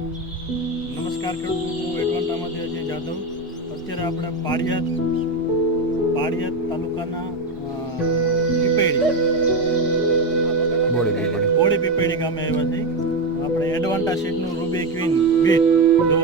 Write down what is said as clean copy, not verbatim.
નમસ્કાર ખેડૂત મિત્રો, એડવાન્ટામાંથી અજય જાદવ. અત્યારે આપણે પાળિયાદ તાલુકાના બોડી પીપેડી ગામે આવ્યા છીએ. આપણે એડવાન્ટા સીડનું રૂબી ક્વીન બીટ જો